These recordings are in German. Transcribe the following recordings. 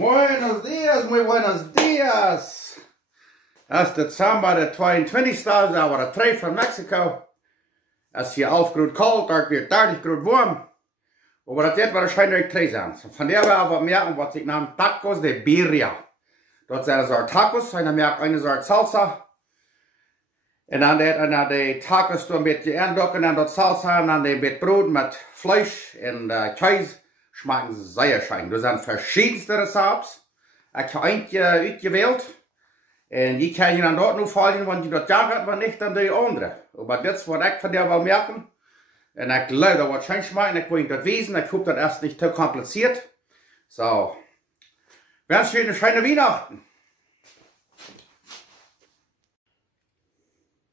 Buenos dias, muy buenos dias. Das ist Dezember, der 22. aber der 3 von Mexiko. Es ist hier 11 Grad kalt, dort wird 30 Grad warm. Aber das wird wahrscheinlich 3 sein. Von der wir aber merken, was ich nenne Tacos de Birria. Dort sind eine Sorte Tacos, einer merkt eine Sorte Salsa. Und dann hat einer die Tacos ein bisschen andocken an das Salsa und dann ein bisschen Brot mit Fleisch und Käse. Schmecken sehr schön. Das sind verschiedenste Rezepte. Ich habe eins ausgewählt. Und die kann ich dann dort nur folgen, wenn die dort jagen, wenn nicht, dann die andere. Aber das, was ich von der will merken. Und ich glaube, das wird schön schmecken. Ich will das wissen. Ich hoffe, das erst nicht zu kompliziert. So. Ganz schöne Weihnachten.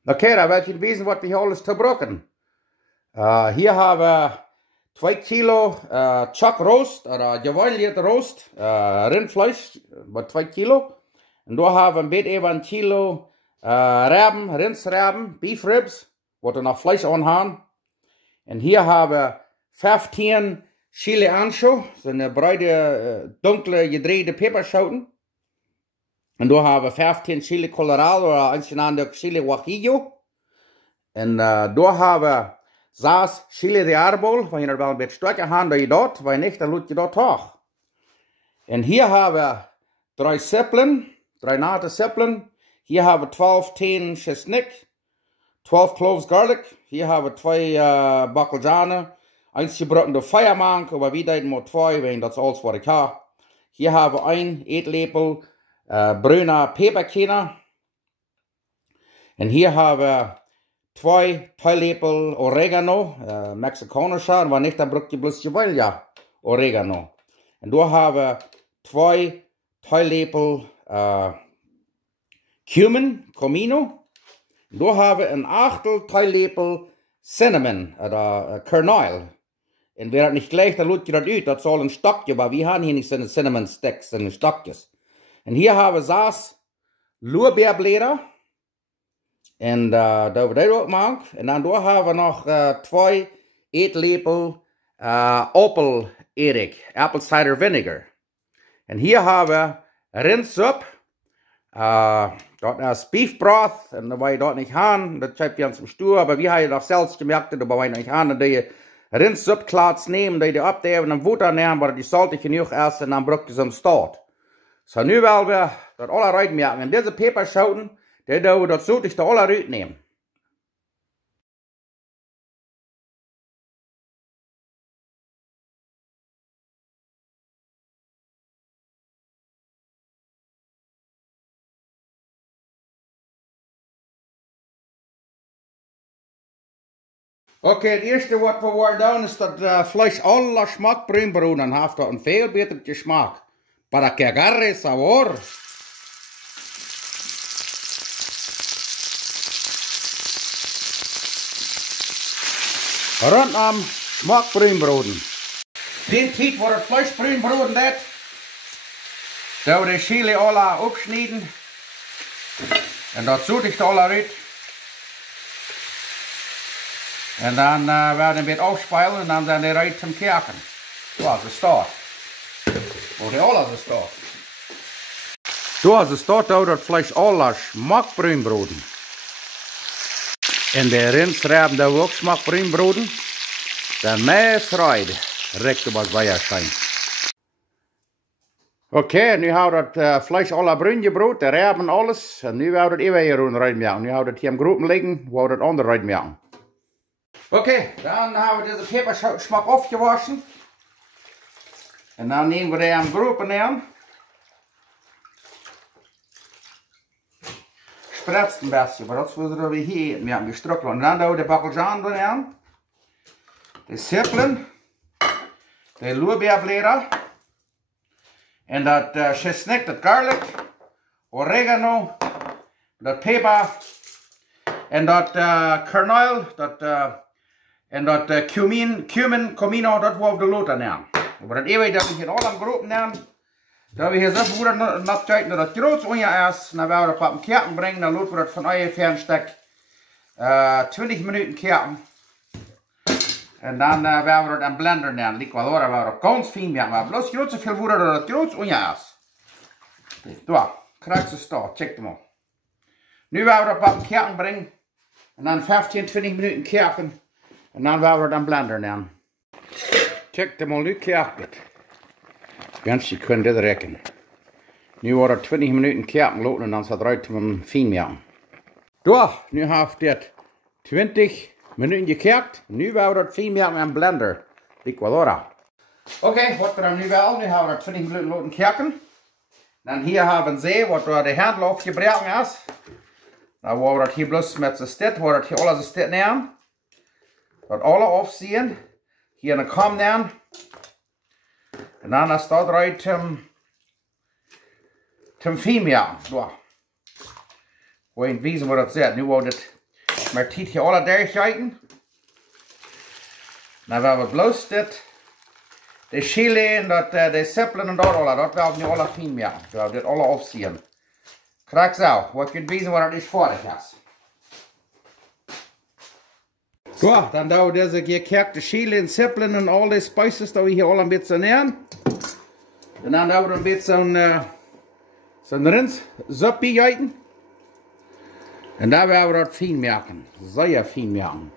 Okay, da werde ich wissen, was wir hier alles zu brauchen. Hier haben wir 2 Kilo Chuck Roast, oder gewöhnliches Roast, Rindfleisch, mit 2 Kilo. Und da haben wir ein bisschen über 1 Kilo Rebben, Rindsreben, Beef Ribs, wo wir noch Fleisch anhaben. Und hier haben wir 15 Chile Ancho, so eine breite, dunkle, gedrehte Peperschoten. Und da haben wir 15 Chile Colorado, oder eins genannte Chile Guajillo. Und da haben wir 6 chile de árbol, weil ich wel ein bisschen stärker haben, da dort, weil nicht, dann lügt ihr dort hoch. Und hier haben wir 3 Zipplen, 3 nate Zipplen. Hier haben wir 12 täne schisnick, 12 cloves garlic. Hier haben wir 2 Bacalhau, eins gebrochen durch Feiermank, aber wieder mal 2, weil das alles, was ich habe. Hier haben wir 1 Teeläppel brüner Peperkjäna. Und hier haben wir 2 Teeläppel oregano, mexikanischer, aber nicht, dann braucht ihr bloß guajillo, oregano. Und da haben wir 2 Teeläppel cumin, comino. Und da haben wir ein 8 Teeläppel cinnamon, oder kerneel. Und wer das nicht gleich, dann lügt ihr das aus, das soll ein Stockchen, aber wir haben hier nicht so eine cinnamon sticks, so eine Stockjes. Und hier haben wir 6 luabäa bläda. Und da wird das auch gemacht. Und dann da haben wir noch 2 Teeläppel appel ädick, apple cider vinegar. Und hier haben wir Rinssuppe. Dort ist Beef Broth. Und da war ich dort nicht haben. Das schreibt wir uns im Stuhl. Aber wir haben doch selbst gemerkt, da war ich nicht haben. Und die Rinssuppe klar nehmen, die abnehmen und dann Wutter nehmen, weil die salzig genug ist. Und dann braucht es einen Start. So, nu wollen wir das alle reinmerken. Und diese Peperschoten, das sollte ich da alle rausnehmen. Okay, das erste, was wir tun, ist das Fleisch alle Geschmack brünbrun. Dann hat das einen viel besseren Geschmack. Para que agarre sabor. Rund am Geschmack brünbroden. Den Zeit, wo das Fleisch brünbroden wird, da die Chile alle abschneiden. Und das sollte ich da alle rein. Und dann werden wir aufspeilen und dann sind die rein zum Kerken. So, also start. Wo die alle so start. So, also start da das Fleisch alle schmackbrünbroden. En de rinsreben daar ook smakbrunbroden. De meest rijdt, rekt was bij je schijn. Oké, nu houdt het vlees alle bruin gebrood, de reben alles. En nu houdt het even hier reinmaken. Nu houdt het hier im groepen liggen, houdt het onder reinmaken. Oké, dan hebben we deze pepersmak afgewaschen. En dan nemen we die in groepen neer. Spretzt ein bisschen, aber das würde wir hier mehr gestruckelt. Und dann da die Bacalhau drin, die Zipplen, die luabäa bläda, und das schisnick, das Garlic, Oregano, das Päppa, und das Kerneel, und das cumin, comino, das wollen wir Lothar nehmen. Aber das ewig, das ich in allen Gruppen nehmen. Da haben wir hier so gut nachgehalten, dass das groß unja ist. Dann werden wir das auf den Kerken bringen, dann lassen wir das von euch fernstecken. 20 Minuten kerken. Und dann werden wir das am Blender nehmen. Liquadora werden wir das ganz fein machen. Aber bloß groß so viel Wunder, dass das groß unja ist. So, kriegst du da, check mal. Nu werden wir das auf den Kerken bringen. Und dann 15, 20 Minuten kerken. Und dann werden wir dann Blender nehmen. Check mal, nu kerkt. Ganz, die können das recken. Nu wordt het 20 minuten kerken lopen en dan staat eruit met fijn maken. Zo, nu heeft dit 20 minuten gekerkt. Nu gaan we dat fijn maken met een blender. Liquidora. Oké, wat we dan nu wel, nu hebben we dat 20 minuten laten kerken. Dan hier hebben we zee, wat door de handloop gebruiken is. Dan worden we dat hier bloos met z'n stit, worden we hier alles stit nemen. Dat alle afzien. Hier een kam nemen. En dan staat eruit zum Female. So. Wollen wissen, wo das ist. Nu wordt het maar tiet hier alle durchgeiten. Dan werden we bloos dit. De chile en dat, de zipplen en dat alle. Dat werden we nu alle Female. We werden dit alle afzien. Krijg zo. Wat kunt wissen, wat het is voordig is. So, dann da diese gekerkte chile en zipplen en al die spices da we hier alle een beetje nemen. En dan da we een beetje zo'n rins suppie eten. En daar werden we dat fijn maken. Zeer fijn maken.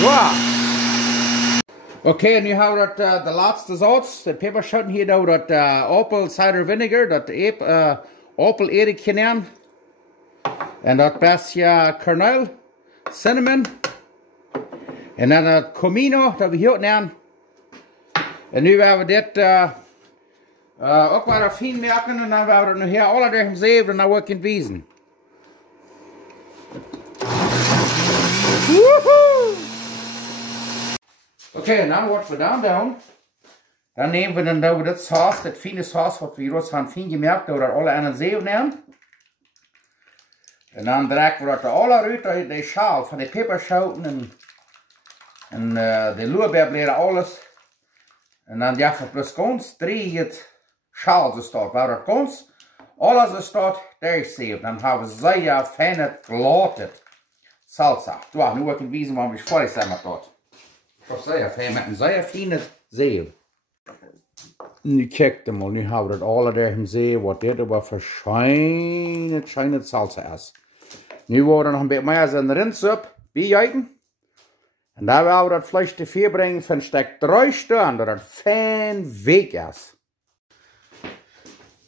So. Oké, nu hebben we dat de laatste zout. De peperschoten hier da dat appel cider vinegar. Dat appel ädick nemen. En dat beetje kerneel. Cinnamon. En dan het comino dat we hier nemen. En nu werden we dit ook weer fijn maken. En dan werden we het hier alle door hem zeven en dan wordt het wezen. Oké, en dan wat we dan doen. Dan nemen we dan dit saus, dit fijne saus wat we hier ons gaan fijn gemerkt. Dat we dat alle aan een zeven nemen. En dan trekken we dat alle uit de schaal van de peperschoten en de luabäa alles. En dan jagen we plus ganz drie het schaal zo staat. Waar dat ganz alles zo staat, durchzeven. Dan hebben we zeer fijne glatet salsa. Zo, nu wordt het wezen waarom ik voor zijn met dat. Dat is zeer fijn met een zeer fijne zeeuw. Nu kijk maar, nu hebben we dat alle daar in zee, wat dit aber verschijnend salsa is. Nu worden we nog een beetje meer zijn rins op, bijeten. En daar willen we dat vlees te vier brengen van stek 3 stunden, dat het fijn week is.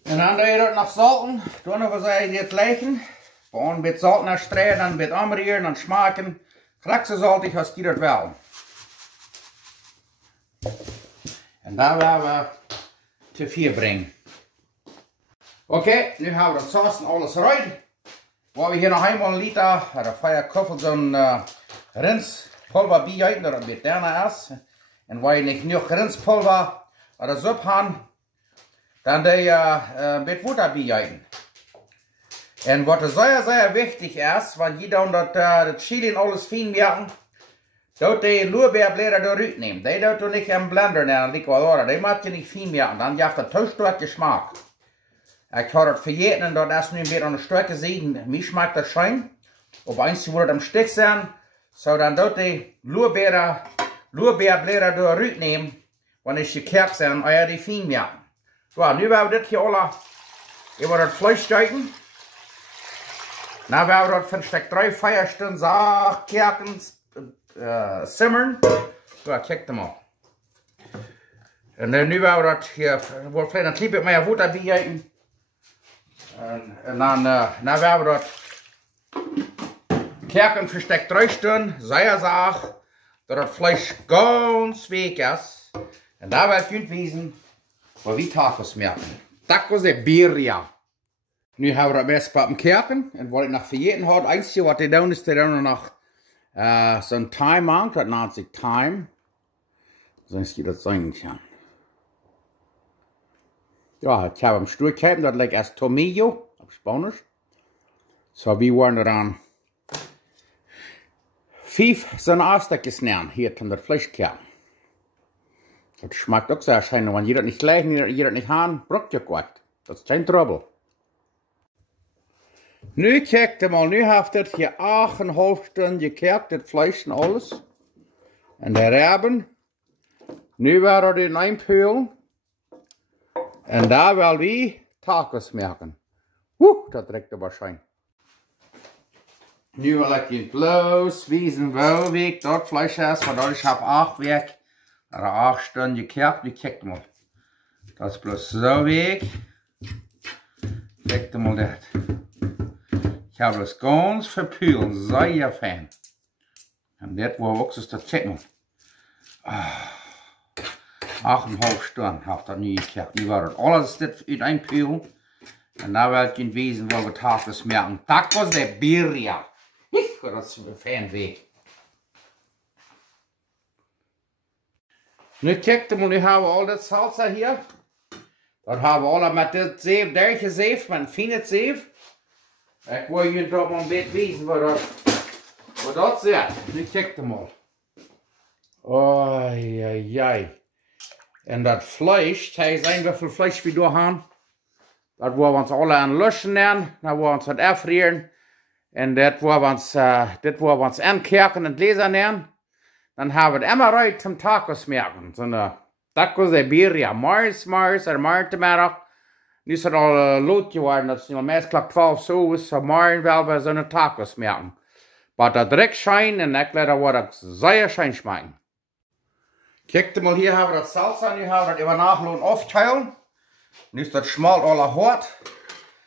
En dan doe je dat nog salten, doen we zo dit leggen. Gewoon een beetje zout naar strijden, dan een beetje aanrieren, dan smaken. Gelijk zo saltig als je dat wel. En daar willen we te vier brengen. Oké, nu hebben we dat saus en alles eruit. Waar we hier nog eenmaal een liter, of 5 kuffel zo'n rinspulver bijeten, dat een beetje täne is. En waar je niet genoeg rinspulver oder soep hebt, dan doe je een beetje water bijeten. En wat zeer, zeer wichtig is, want je dan dat chile en alles fijn maken, dat de luabäa eruit neemt. Die doet je niet in een blender nemen, liquidora. Die maakt je niet fijn maken, dan heeft het een stukje smaak. Ik had het vergeten en dat is nu een beetje aan de stukken zien. Mij smaakt dat schijn. Op eens wordt het am stuk zijn. Zo dan doet de luabäa eruit nemen. Wanneer je kerkt zijn, en je die fijn maken. Zo, nu hebben we dit hier alle over het vlees kijken. Nu hebben we dat van stuk 3, 4 stunden zacht kerken. Simmeren. Zo, kijk dan maar. En nu hebben we dat hier, wordt vielleicht een klein beetje meer water bijeten. En dan hebben we dat kerken voor stuk 3 stunden, zeer zacht, dat het vlees ganz week is. En daar wil ik je wijzen waar we tacos maken. Tacos de birria. Nu hebben we dat best op een kerken. En wat ik nog vergeten had, eindje wat die doen is, die doen nog zo'n thyme maakt, dat nennt zich thyme. Sonst geht das sein kann. Ja, ich habe am Stuhl gehalten, das liegt als tomillo, auf Spanisch. So, wir wollen dann 5 so eine Ausstücke nehmen, hier von der Fleischkern. Das schmeckt auch sehr schön, wenn jeder nicht gleich, jeder nicht haben, braucht ja gut. Das ist kein Trouble. Nu kijkt mal, nu heeft het hier 8,5 Stunden gekerkt, het Fleisch en alles. En de rebben. Nu werden die in einpullen. En daar wil we tacos maken. Dat ruikt aber schön. Nu wil ik je bloos wijzen waar ik dat vlees is, want ik heb 8 weken, 8 Stunden gekookt, wie kijkt mal. Dat is bloos zo week. Kijkt mal dat. Ik heb das ganz verpult, sehr fein. En dit was ook zo dat kijkt mal. 8,5 Stunden heb ik dat nu gekookt. Nu wordt het alles dit uit een pul. En daar wil ik je wijzen waar we tacos maken. Tacos de Birria. Dat is een fijn weg. Nu kijk maar, nu hebben we al dat salsa hier. Dat hebben we al met dit zeef, derge zeef, met een fine zeef. Ik wil je toch maar een beetje wijzen wat dat zit. Nu kijk maar. Oei, oei, oei. En dat vlees, hij is een hoeveel vlees we door hebben. Dat we ons alle aan lussen nemen, dan we ons wat afrieren. En dit we ons aankerken en lezen nemen. Dan hebben we het immer uit zum tacos maken. Zo'n tacos de Birria, morgens en morgen te middag. Nu is het al laat geworden, dat is nu meest klok 12 zo is. So morgen willen we zo'n tacos maken. Maar dat direct schijn en ik laat dat zeer schijn schmecken. Kijk mal, hier hebben we dat salsa, nu hebben we dat even nachloten aufteilen. Nu is dat schmalt alle hard.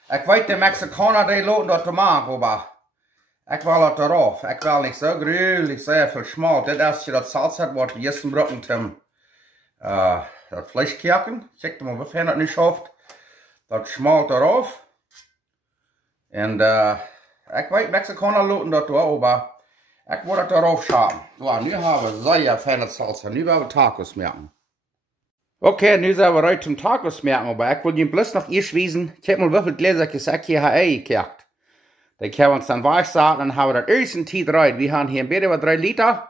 Ik weet de Mexicaner die laten dat te maken, maar ik wil dat eraf. Ik wil niet zo gruwelijk, sehr veel schmalt. Dit is je dat salsa wordt gisteren brokken zum dat vlees kijken. Kijk maar, wie fijn dat nu schaft. Dat schmalt eraf. En ik weet Mexicaner laten dat wel, maar ik wil dat eraf schaven. So, nu hebben we sehr fijne salsa. Nu willen we tacos maken. Okay, nu zijn we uit zum tacos maken, aber ik wil je bloß nog eerst wijzen. Kijk maar hoeveel gläsertjes ik hier heb gekookt. Die gaan we ons dan wegzetten en dan hebben we dat eerst een tijd eruit. We hebben hier een beetje wat 3 liter.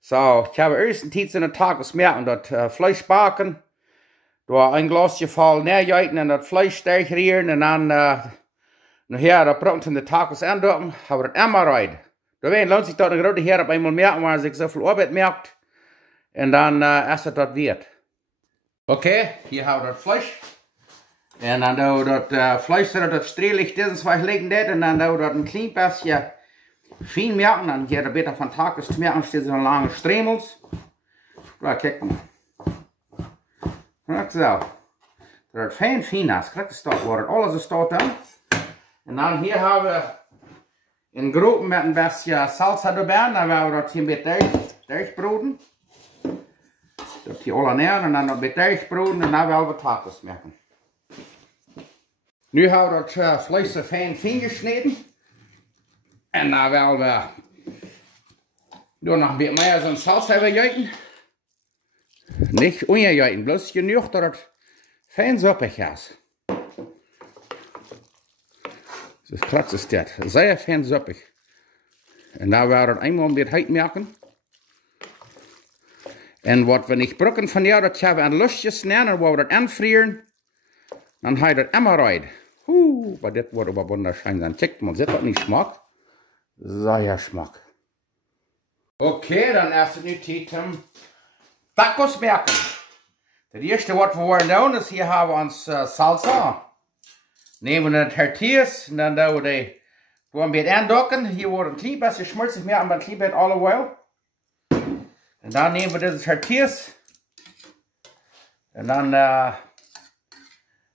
So, ik heb eerst een tijd in de tacos maken, dat vlees bakken. Door een glasje vol neerjuiten en dat vlees sterk rieren. En dan, nachher, dat brood in de tacos aandoen, hebben we dat immer eruit. Daarmee lohnt zich dat een grote heer op eenmaal merken, waar zich zoveel arbeid merkt. En dan is het dat weer. Okay, hier hebben we dat vlees. En dan doen we dat vlees dat strelig is, zoals liggen dit. En dan doen we dat een klein beetje fijn merken. Dan gaat het beter van tacos te merken, steeds zo'n lange stremels. Kijk, kijk maar. Kijk zo. Dat het fijn is. Kijk, dat wordt alles staat dan. En dan hier hebben we een groep met een beetje salsa erbij. Dan gaan we dat hier een beetje durchbroden. Dat hier alle neer en dan een beetje durchbroden en dan willen we tacos maken. Nu hebben we dat vlees fijn gesneden. En dan willen we door nog een beetje meer zo'n salsa juiten. Niet onjuiten, bloos genoeg dat het fijn soppig is. Dus kratz is dit, zeer fijn soppig. En dan willen we het eenmaal een beetje heet maken. En wat we niet brokken van jou, dat hebben we aan lusjes nemen en we dat aanvrieren. Dan ga je dat immer uit. Maar dit wordt aber wunderschön sein. Kijk mal, zit dat niet smak? Sehr smak. Okay, dan is het nu tijd om tacos maken. Het eerste wat we worden doen is, hier hebben we ons salsa. Nemen we de tortillas en dan doen we die door een beetje aandokken. Hier wordt een klein beetje schmutzig meer, maar een klein beetje olive oil. En dan nemen we deze tortillas. En dan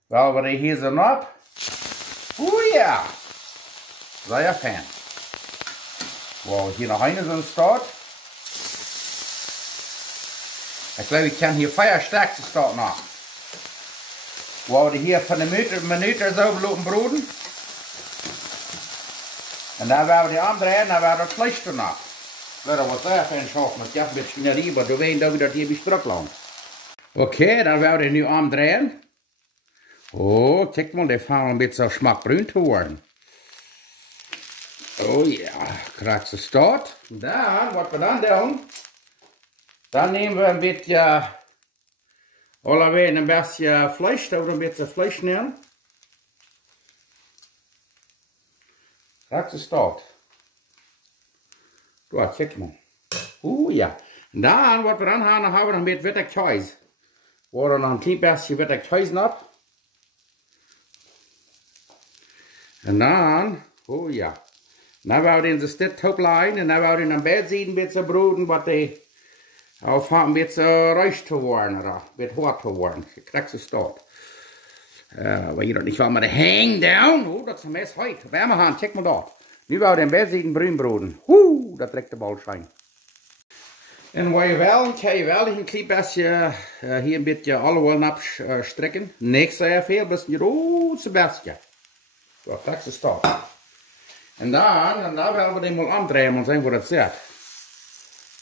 willen we die hier zo op. Oeh ja, sehr fijn. Wow, hier nog een zo'n staat. Ik geloof ik kan hier 4 sterkste staat nog. Wow, die hier van een minuut zo lopen broeden. En dan willen we die omdraaien en dan willen we het vlees er nog. Dat wordt sehr fijn scharf, maar ja, een beetje naar hier, maar door weet dat we dat hier bij strak landt. Oké, dan willen we die nu omdraaien. Oh, kijk mal, die fangen een beetje zo smakbruin te worden. Oh ja, krijg ze staat. Dan, wat we dan doen, dan nemen we een beetje, alweer een beetje vlees, dat we een beetje vlees nemen. Krijg ze staat. Daar, kijk maar. Oeh ja. Dan, wat we dan hebben we nog een beetje witte kjäse. We hebben nog een klein beetje witte kjäse op. En dan, oh ja. Nou wou in de dit opleiden en nou wou in een bed zien een beetje broeden wat die auf een beetje reich te worden, oder een beetje hard te worden. Je krijgt ze staat. Weet je dat niet wel met de hang down? Oh, dat is een mes heet. Wärme hand, check maar dat. Nu wou in bed zien bruin broeden. Dat trekt de bal schijn. En waar je wel, kan je wel een klein beetje hier een beetje alle wel abstrekken. Niet zo veel, bis je roze beetje. Zo, krijgt ze staat. En dan willen we die mal omdrehen en zien hoe dat zit.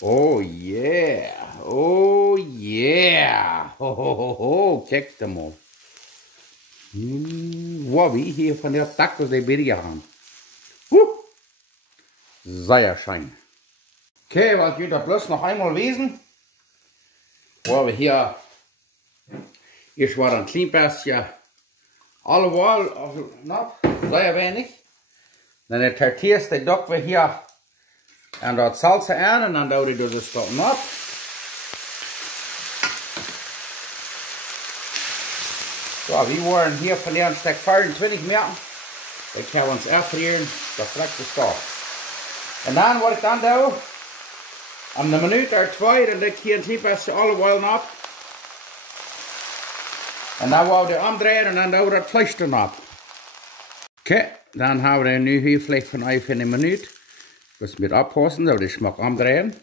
Oh yeah, oh yeah. Ho ho ho ho, kijk dan maar. Wow, wie hier van der tacos de Birria haben. Sehr schön. Okay, was geht da bloß noch einmal lesen? Wo wir hier, ich war ein klein bisschen, alleweil, sehr wenig. Dann die Tortillas, die docken wir hier an der Salsa an und dann dauert ich das dort ab. So, wir wollen hier von der Stück 24 Minuten. Da können wir uns erfrieren, das fleckt es da. Und dann, was ich dann tue, an einer Minute oder zwei, dann leg ich hier ein bisschen alleweil ab. Und dann wollen wir umdrehen und dann dauert das Fleisch dann ab. Okay, dann haben wir nu hier vielleicht von euch eine Minute. Müssen wir abpassen, da den Geschmack umdrehen.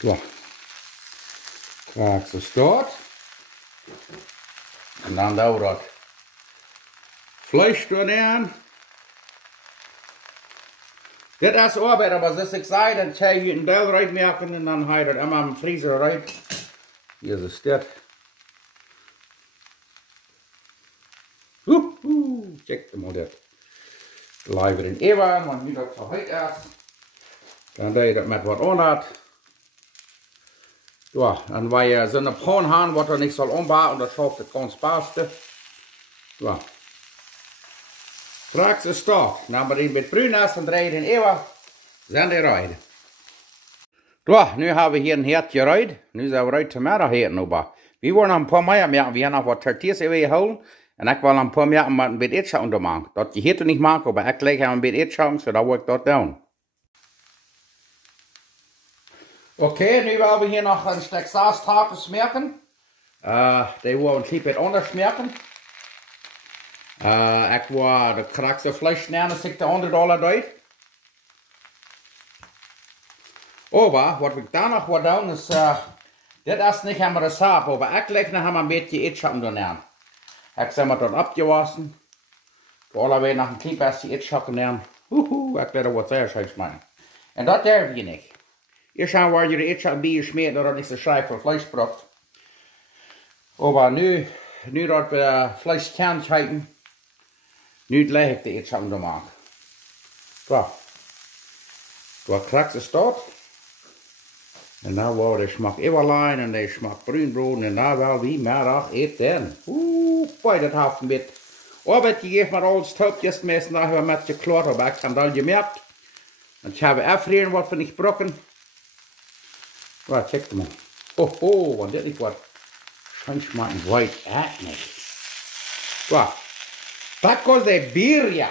So. Krijg ze dort. Und dann dauert das Fleisch drin. Das ist Arbeit, aber das ich sage, dann kann ich einen Teil reinmerken und dann habe ich das immer im Freezer rein. Hier ist das. Check mal das. Gleich wieder in Ewan, man wie das für heute erst. Dann da ich das mit was anhat. Ja, dann war ja so eine Pan haben, was er nicht soll umbauen, und das schafft das ganz Beste. Ja. Straks ist da. Dann haben wir den mit Brühen erst und drehen in Ewa. Sind die rein. Ja, nu haben wir hier ein Herd gereut. Nu sind wir reut zum Mittagessen, aber wir wollen noch ein paar mehr merken. Wir haben noch was Tortillas holen. Und ich will noch ein paar mehr mit ein bisschen Ätsch untermachen. Das ich hier nicht mag, aber ich lege ein bisschen Ätsch, so da will ich dort down. Okay, nu wollen wir hier noch ein Stück Tacos merken. Die wollen ein bisschen anders merken. Ich will das krackste Fleisch nehmen, $100 dort. Aber, was wir da noch tun, ist, das ist nicht ein Rezept, aber ich lege noch ein bisschen Ätsch unternehmen. Ich habe dort abgewaschen. Alle noch ein klein bisschen Ätsch nehmen. Ich werde was sehr schön schmecken. Und das darf ich nicht. Ihr schaut, waar je de Ätsch bij schmiert, dat is de schijf voor vlees gebracht. Maar nu dat we vlees kan schijten, nu leg ik de Ätsch ondermaken. Zo. Zo krijgt het dat. En dan wordt de smaak evenlijn en de smaak bruinbrood en dan wel wie middag eten. Bij dat heeft een beetje. Aber je geeft maar alles toopjes meestal nachher met je klaar, aber ik heb al gemerkt. En ik heb afgerieren wat we niet brokken. Ja, check mal. Oh, und das ist was. Schön schmecken, weit nicht. So. Tacos de Birria.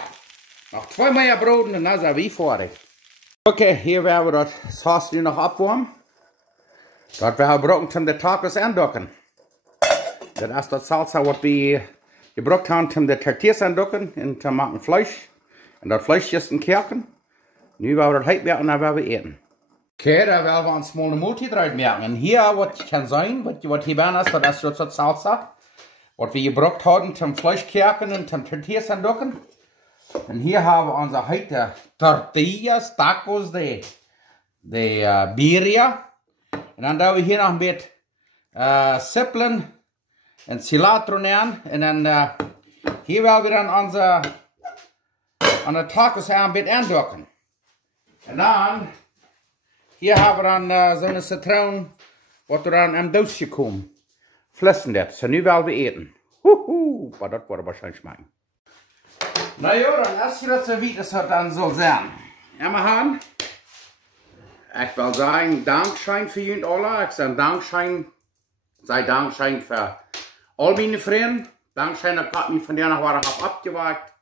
Noch 2 mehr Broten und dann sind wir fertig. Okay, hier werden wir das Sauce noch abwarmen. Das werden wir brauchen, um die Tacos andocken. Das ist das Salsa, was wir gebraucht haben, um die Tortillas andocken und zum machen Fleisch. Und das Fleisch ist in Kerken. Nu werden wir das heute werden und dann werden wir eten. Okay, da werden wir uns mal eine Multi drauf merken. Und hier, was kann sein, was hier bei ist, das ist das Salsa. Was wir gebraucht haben zum Fleischkerken und zum Tortillas andocken. Und hier haben wir unsere heute Tortillas, Tacos de Birria. Und dann tun wir hier noch ein bisschen Zipplen und Cilantro nehmen. Und dann hier werden wir dann unsere Tacos ein bisschen andocken. Und dann hier haben wir dann so eine Zitrone, was dann am Dose kommt. Flessen das. So, nu werden wir eten. Aber das wird wahrscheinlich schmecken. Na ja, dann lass ich das so wie das dann soll sein. Einmal haben. Ich will sagen, Dankschein für jeden alle. Ich sage Dankschein, sei Dankschein für all meine Freunde, Dankeschön, dass ich mich von der nach Woche abgewagt.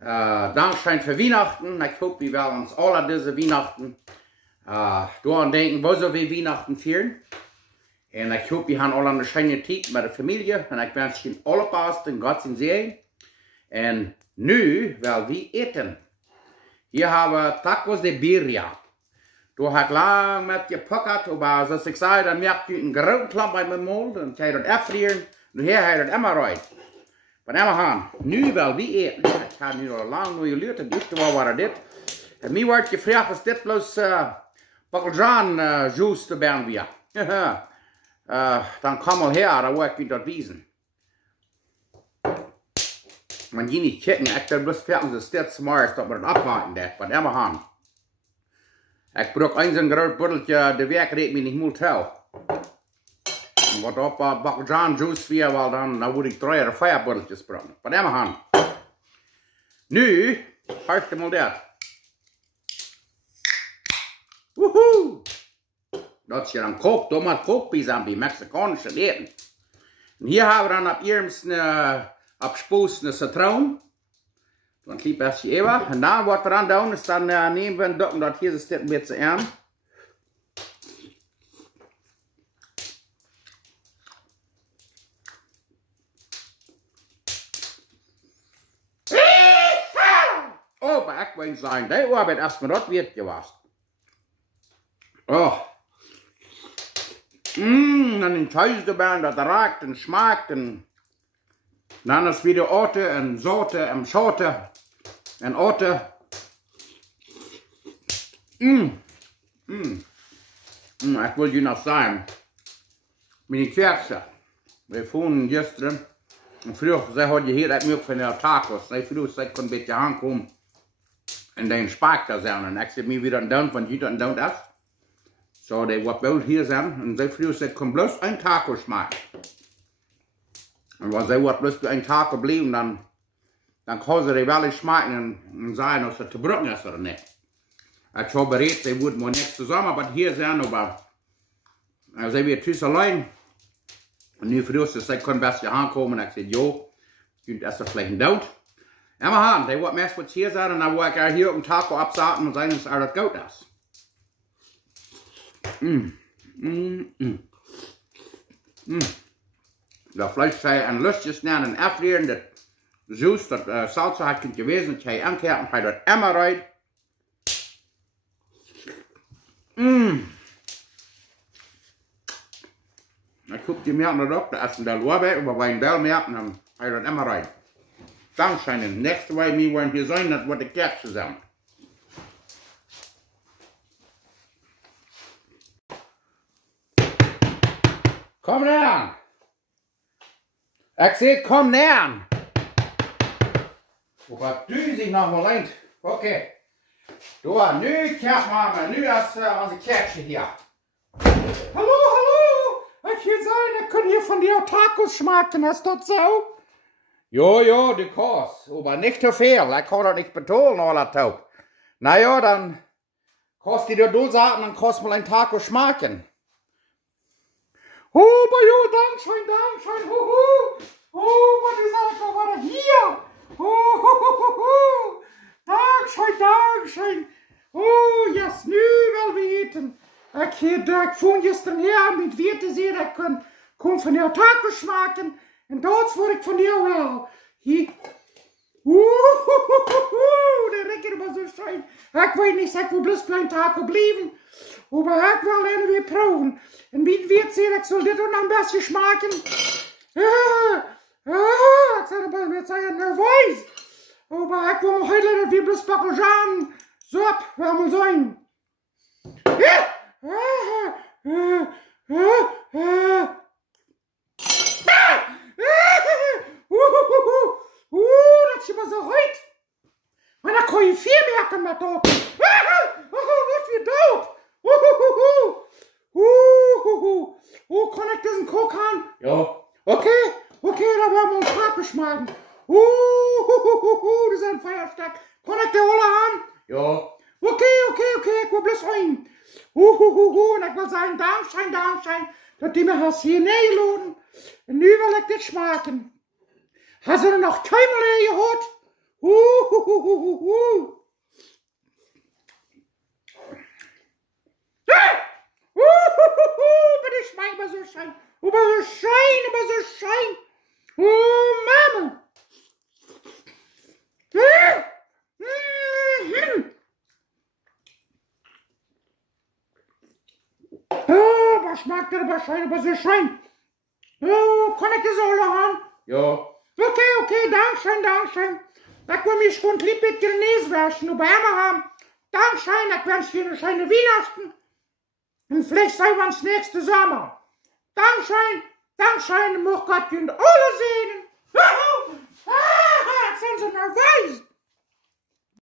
Dankeschön für Weihnachten. Ich hoffe, wir werden uns alle diese Weihnachten daran denken, wo so wir Weihnachten feiern. Und ich hoffe, wir haben alle eine schöne Zeit mit der Familie. Und ich wünsche Ihnen alle Besten, Gott sei Segen. Und nu werden wir eten. Hier haben wir Tacos de Birria. Du hast lang mit gepackt, aber so ich sage, dann merkt ihr einen großen Klump bei meinem Mund und ich das abfrieren. Und hier hat das immer rein. Von immer an, nu werden wir eten. Ich habe nicht noch lange nur gelehrt, das erste Mal war das. Und mir wird gefragt, was das bloß Backeljan-Juice zu werden wir. Dann komm mal her, da wollte ich das wiesen. Man geht nicht checken, ich will bloß fertig, dass das smart ist, dass man das abwarten darf, von immer an. Ich brauche ein so ein großes Beutelchen, der Werk redet mir nicht mal tell. Und was auch bei Backeljan-Juice wäre, weil dann würde ich 3 oder 4 Beutelchen brauchen. Von immer an. Nu, hörst du mal das. Wuhu! Dat is je dan kookt, dan maar kookpies aan die Mexicanische eten. En hier hebben we dan op eerst op spoes een citroen. Dan liep het je even. En dan wat we dan doen, is dan nemen we een dok, dat hier is dit een beetje aan. Oh, maar ik wil zeggen, dat was het als me dat weet was. Oh. En den Käse dabei, das ragt und schmeckt und dann ist wieder Orte und Sorte und Schorte und Orte. Ich wollte dir noch sagen, mit den Kjeese, wir fuhren gestern und früher, sie hat hier das Milch von der Tacos, früher, sie konnte ein bisschen ankommen und den Speck da sein und ich habe mir wieder einen von hier und da erst. So, die wat wel hier zijn, en zij vroeg, ze kon bloß ein Taco schmecken. Und wenn sie wat bloß ein Taco blieben, dann kann sie die wel schmecken und sagen, ob sie zu brücken ist oder nicht. Ich habe berät, sie würden wohl nicht zusammen, aber hier sein, aber sie wird tschüss allein. Und nu vroeg sie können besser ankommen, und ich sagte, jo, kunt erst vielleicht ein Dout. Ja, maar han, die wat meest wat hier zijn, en dan wil ik hier op een taco opzaten en zeggen, dat het goed is. Dat Fleisch sei ein lustiges nennen und abfrieren, das Juice, das Salsa hat gewesen, das sei ankehren, und das immer rein. Ich guck die Märkten doch, da essen der luabäa, aber bei den Bellmärkten haben das immer rein. Dankeschön, nächste Woche, wir wollen hier sein, das wird die Kerze zusammen. Komm näher! Ich seh, komm näher! Aber du sich noch mal rein. Okay. Du, nu kehrt Mama, nu ist unsere Kerze hier. Hallo, hallo! Ich will sagen, ich kann hier von dir Tacos schmecken, ist das so? Jo, du kannst. Aber nicht zu viel, ich kann das nicht betonen, aller Taub. Naja, dann kannst du dir du sagen, dann kannst du mal ein Taco schmecken. Oh, jo, Dankeschön, was ist einfach wieder hier? Dankeschön. Oh, jetzt nu wel weten. Ik vond gisteren her met weer te zien, ik kon van jou tacos smaken. En dat word ik van jou wel. Hier. Der rekker maar zo schön. Ik weet niet, ik wil bloß klein taco blijven. Aber ich will einen wieder proben. Und wie wird sie, ich soll das noch ein bisschen schmecken. Ich sage aber, jetzt sei ich nervös. Aber ich will heute nicht wie bloß Backeljan. So, wir mal sein. Das ist immer so heute. Und da kann ich 4 merken mit da. Was wird dort? Kann ich diesen Coke haben? Ja. Okay, da werden wir uns Farbe schmecken. Das ist ein Feuerstück. Kann ich die alle haben? Ja. Okay, ich will bloß rein. Und ich will sagen, Dankeschön, dat die mir has hier neerloden. En nu wil ik dit smaken. Has er nog kerneel gehad? Maar die smaakt maar zo schijn. Maar zo schijn. Mama. Was schmeckt er aber so schön? Kann ich das alle haben? Ja. Okay, Dankeschön. Ich will mich schon lieb mit Kerneel waschen und Wärme haben. Dankeschön, ich wünsche dir eine schöne Weihnachten. Und vielleicht sehen wir uns nächsten Sommer. Dankeschön, mag Gott und alle sehen. Jetzt sind sie nervös.